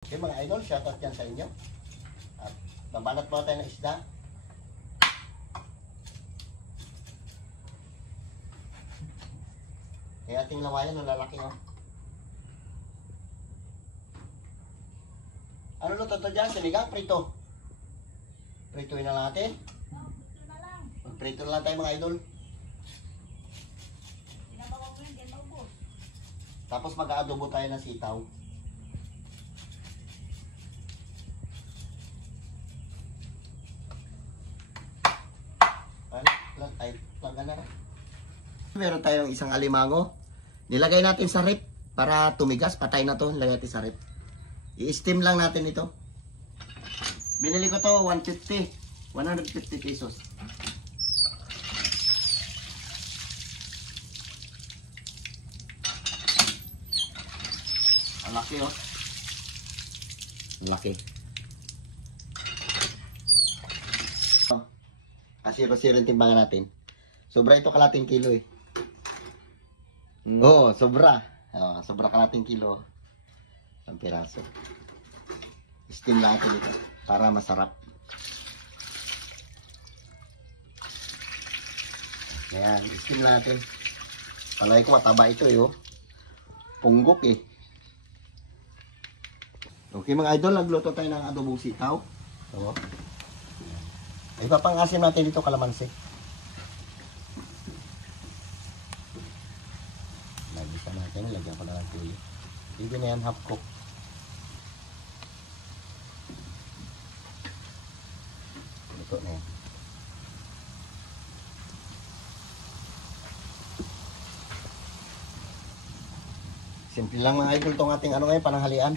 Okay mga idol, shoutout yan sa inyo. At babanat po tayo ng isda. Yung ating lawayan, ang lalaki oh. Ano luto to dyan? Sinigang? Prito? Pritoin na lang natin? Prito na lang tayo mga idol. Tapos mag-aadobo tayo ng sitaw. Ay, plangga na. Meron tayong isang alimango. Nilagay natin sa rep para tumigas. Patay na to. Nilagay natin sa rep. I-steam lang natin ito. Binili ko to 150 pesos. Ang laki oh. Ang laki. Kasi yung timbangan natin. Sobra ito kalating kilo eh. Oo, sobra. Sobra kalating kilo. Ang piraso. Steam lang natin ito para masarap. Ayan, steam lang natin. Palagi ko mataba ito eh oh. Punggok eh. Okay mga idol, nagluto tayo ng adobong sitaw. Oo. Ipapangasim natin dito kalamansi. Lagyan natin, lagyan ko na lang tuyo. Hindi na yan half cook. Ito na yan. Simple lang mga idol itong ating ano ngayon, pananghalian.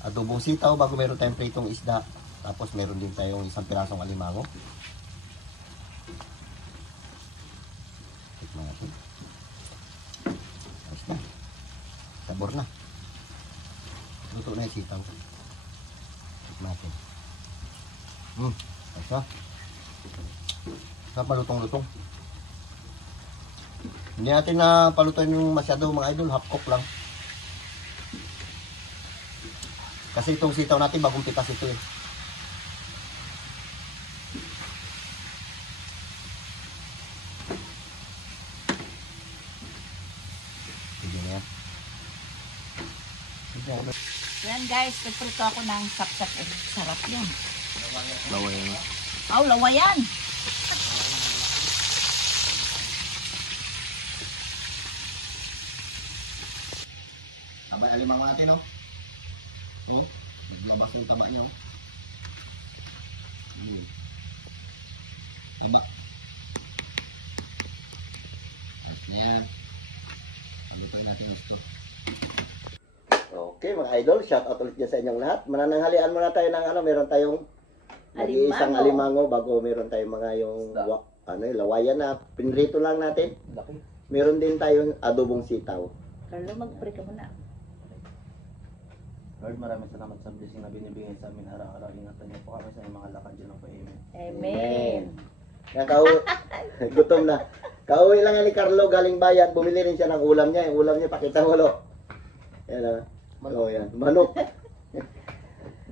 Adobong sitaw bago meron tayong pritong isda. Tapos meron din tayong isang pirasong alimango. Tikman natin. Ayos na. Sabor na. Luto na yung sitaw. Tikman natin. Ayos na. Sarap malutong-lutong. Hindi natin na palutuin yung masyado mga idol. Half cook lang. Kasi itong sitaw natin bagong pitas ito eh. Yan guys, nagprito ako ng sapsap eh. Sarap yan. Lawayan. Oh, lawayan. Tabay alimang natin oh. Oh, labas yung taba niya oh. Ayun. Taba. Ayan. Lutang natin gusto. Okay mga idol, shout out ulit dyan sa inyong lahat. Manananghalian muna tayo ng ano, meron tayong nag-iisang alimango bago meron tayong mga yung lawayan na pinrito lang natin. Meron din tayong adobong sitaw. Carlo, mag-pray ka muna. Lord, maraming salamat sa blessing na binibigay sa amin araw-araw. Ingatan niyo po kami sa mga lakad dyan ng pa-amen. Amen. Gutom na. Kauwi lang ni Carlo galing bayan, bumili rin siya ng ulam niya. Yung ulam niya, pakita mo lo. Yan ah. Oh, yan. Manok.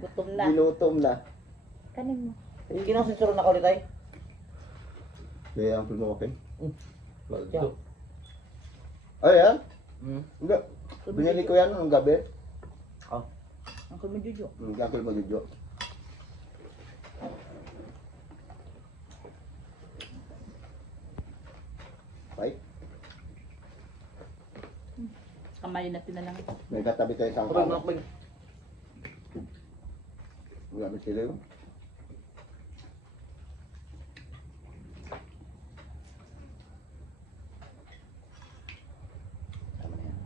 Gutom na. Ginutom na. Kanin mo. Yung kinasinsuro na ka ulit ay? Kaya ang mo okay? Ito. Ay, yan? Hindi. Binili ko yan nung gabi. Ang kumidyo. Gagawin mo video. Right? Kamay natin na lang ito. May katabi tayo isang kama. Gamit sila yun. Tama na yan.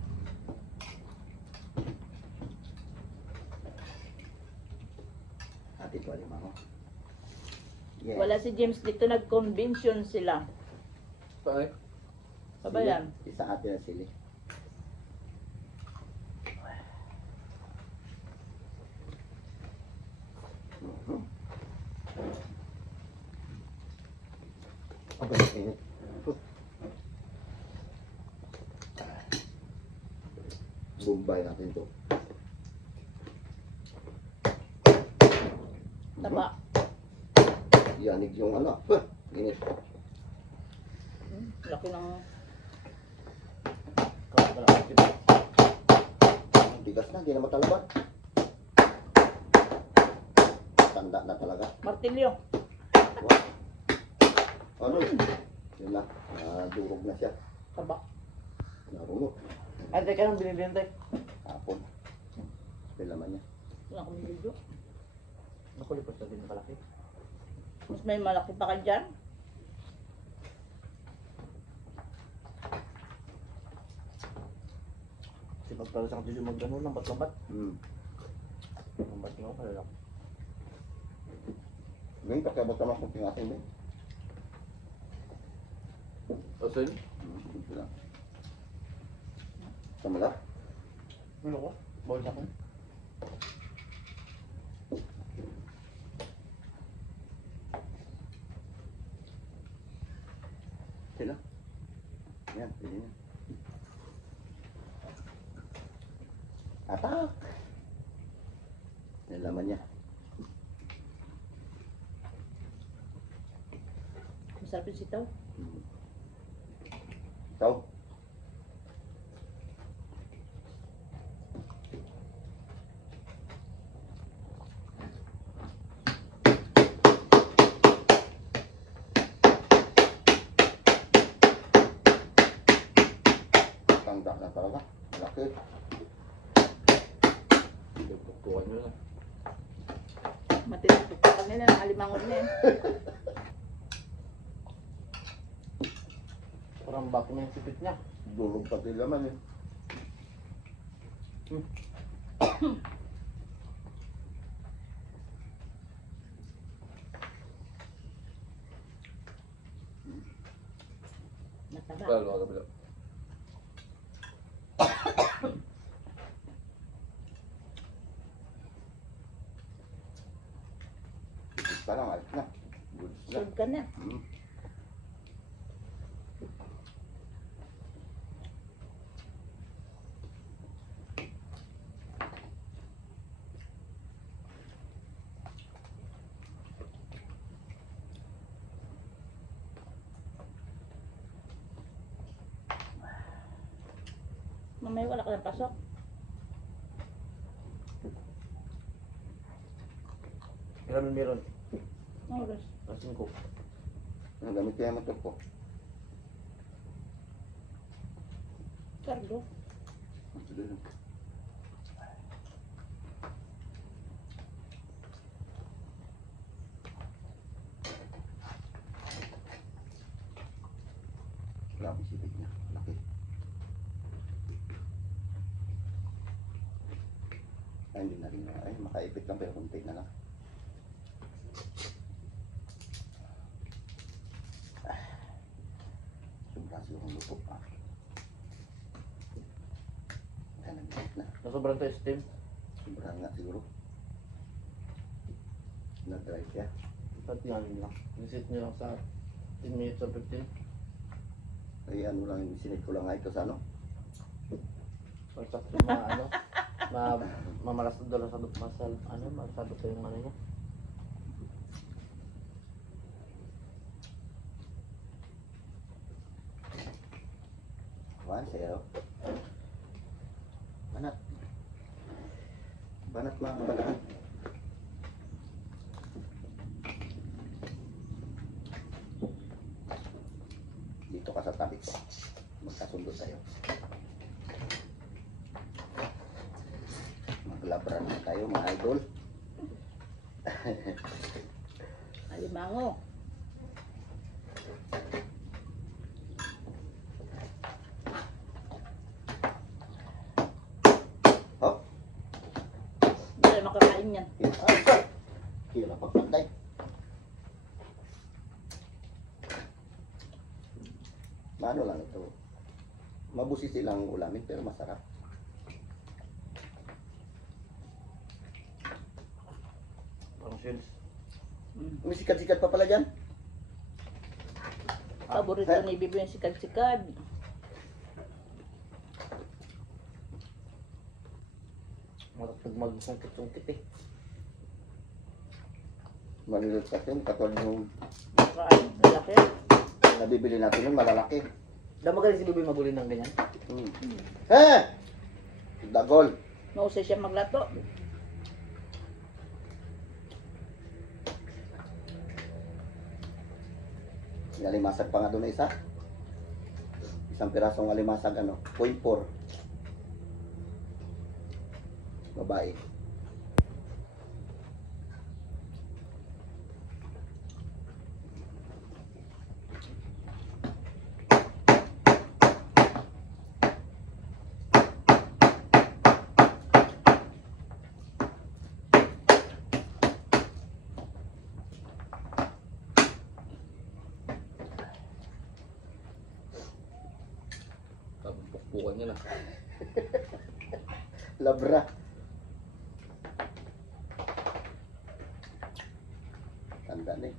Atin ko alimango. Yes. Wala si James dito, nag-convention sila. Bakit? Pabayan. Isa atin na sili. Okay. Bombay natin ito. Taba. Yanig yung ano. Init. Laki ng... Kalaki. Bigas na, hindi na matalaban. Tanda na talaga. Martilyo. Wow. Ano yun? Yun na. Durog na siya. Taba. Narunot. Ay, teka lang, binibenta eh. Hapon. Pila man niya. Wala akong video. Nakulipot na din palaki. Mas may malaki pa ka dyan. Kasi pagpala sa kasi mag-ano, lambat-lambat. Lambat nga, kalala. Ngayon, kakabot naman kung tingasin din. Osan? Ito lang. Sama lang. Ano ko? Bawal sa akin. Sila. Yan, pili niya. Atak! Yan laman niya. Masarap yung sitaw. So, tanda na talaga. Malaki. Tutukan nyo lang. Matitipid pa nila ng alimangon na yan. Parang bako na yung sipit niya. Durog pati laman eh. Mataba. Lalo ka bila. Parang ayos na. Good na. Sold ka na. Mamaya wala ka ng pasok. Ilan meron? Ang oras. Asin ko. Nagamit kaya motor ko. Cargo. Ito din. Wala akong sipit niya. Laki. Ay, hindi na rin. Ay, makaipit lang pero kunti na lang. Sobrang sigurong luto pa. Kaya nag-isip na. Nasobrang to steam. Sobrang nga siguro. Nag-dry siya. Pati nga lang. Visit nyo lang sa 10 minutes or 15. Ay, ano lang, sinid ko lang nga ito sa ano. Pagsak yung mga ano. Mamalasad doon sa masal. Ano, malasado ko yung ano niya. Kuhan, sayo. Banat. Banat mga kabalahan. Dito ka sa tabi ko. Magkasundo tayo. Maglabran na tayo mga idol. Alimango. Hop. Hindi na makakain yan. Kila pagpantay. Ano lang ito. Mabusi silang ulamin pero masarap. Parang shells. May sikat-sikat pa pala dyan. Paborito ni Bibi yung sikad-sikad. Matatag mag-sungkit-sungkit eh. Maliliit kasi yun. Katulad yung Lalaki. nabibili natin yun, malalaki. Daw magaling si Bibi maguli ng ganyan. Eh! Dagol. Mausay siya maglato. Alimasag pa nga doon na isa. Isang pirasong alimasag, 0.4. Babae. Kapupukpukan niya na. Labra. Tanda na eh.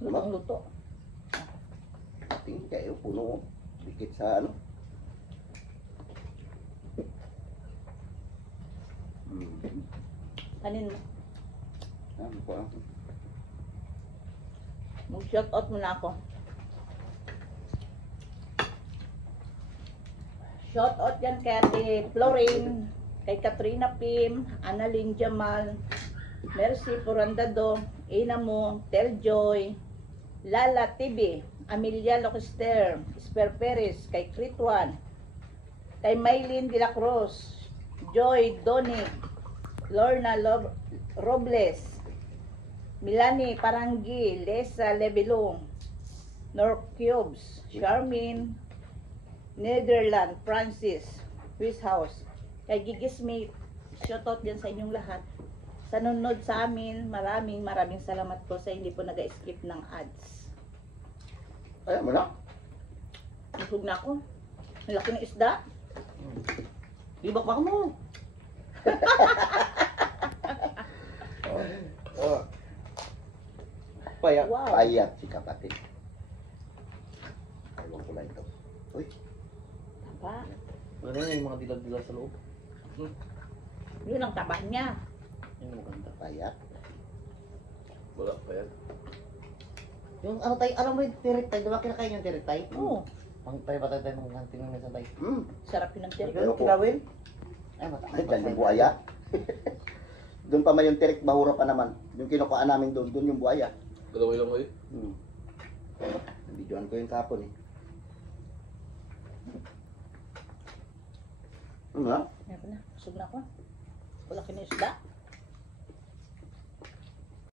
Lutong-luto. Tingin kayo, puno. Dikit sa ano. Kanin mo. Ano po ah. Mag-shout out muna ako. Shout out yan kay Ate Florine, kay Katrina Pim, Annalyn Jamal, Mercy Porandado, Ina Mo, Teljoy, Lala TV, Amelia Locuster, Esper Perez, kay Critwan, kay Maylin de la Cruz, Joy Donig, Lorna Robles, Milani Paranggi, Lesa Lebilong, North Cubes, Charmin, Netherland, Francis, Swiss House, kay Gigismate, shoutout din sa inyong lahat. Sa nunod sa amin, maraming salamat po sa hindi po nag-skip ng ads. Ayan mo na. Busog na ako. Ang laki ng isda. Di ba mo? Oh. Payat. Wow. Payat si kapatid. Ewan ko lang ito. Uy. Taba. Ano na yung mga dilag-dilag sa loob? Yun ang taba niya. Yung maganda. Payat. Wala pa yan. Yung ano tayo, alam mo yung tirik tayo, di ba kinakain yung tirik tayo? Oo. Pang tayo ba tayo ng hunting ng minsan tayo? Sarap yun ng tirik. Pero Pero kilawin? Ay, Ay, dyan yung buhaya. Doon pa may yung tirik, bahura pa naman. Yung kinukuha namin doon, doon yung buhaya. Galaway lang kayo. Videoan ko yung kapon eh. Ano na? Ayan na. Busog na ako. Wala kinang isda.